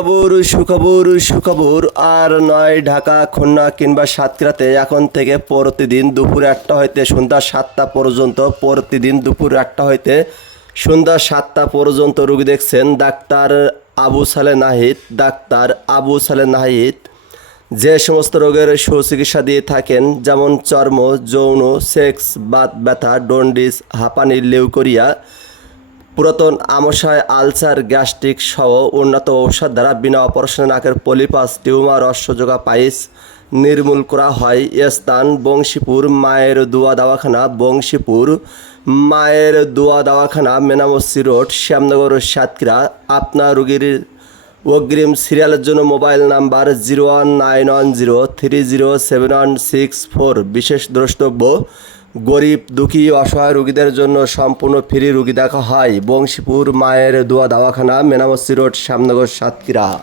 খবর সুখবর সুখবর। আর নয়, ঢাকা, খুলনা কিংবা সাতক্ষীরাতে এখন থেকে প্রতিদিন দুপুর একটা হইতে সন্ধ্যা সাতটা পর্যন্ত, প্রতিদিন দুপুর একটা হইতে সন্ধ্যা সাতটা পর্যন্ত রুগী দেখছেন ডাক্তার আবু সালে নাহিদ, ডাক্তার আবু সালে নাহিদ। যে সমস্ত রোগের সুচিকিৎসা দিয়ে থাকেন, যেমন চর্ম, যৌন, সেক্স, বাত ব্যথা, ডন্ডিস, হাঁপানি, লিউকোরিয়া পুরাতন আমাশয় আলসার, গ্যাস্ট্রিক সহ উন্নত ঔষধ দ্বারা বিনা অপারেশনে নাকের পলিপাস, টিউমার অশ্বযোগা পাইস নির্মূল করা হয়। এ স্থান বংশীপুর মায়ের দুয়া দাওয়াখানা, বংশীপুর মায়ের দুয়া দাওয়াখানা মেনামসি রোড, শ্যামনগর, সাতক্ষীরা। আপনার রুগীর অগ্রিম সিরিয়ালের জন্য mobile number zero one nine one zero three zero seven one six four. বিশেষ দ্রষ্টব্য গরিব, দুঃখী, অসহায় রোগীদের জন্য সম্পূর্ণ ফ্রি রোগী দেখা হয়। বংশীপুর মায়ের দোয়া দাওয়াখানা মেনামসি রোড, শ্যামনগর, সাতক্ষীরা।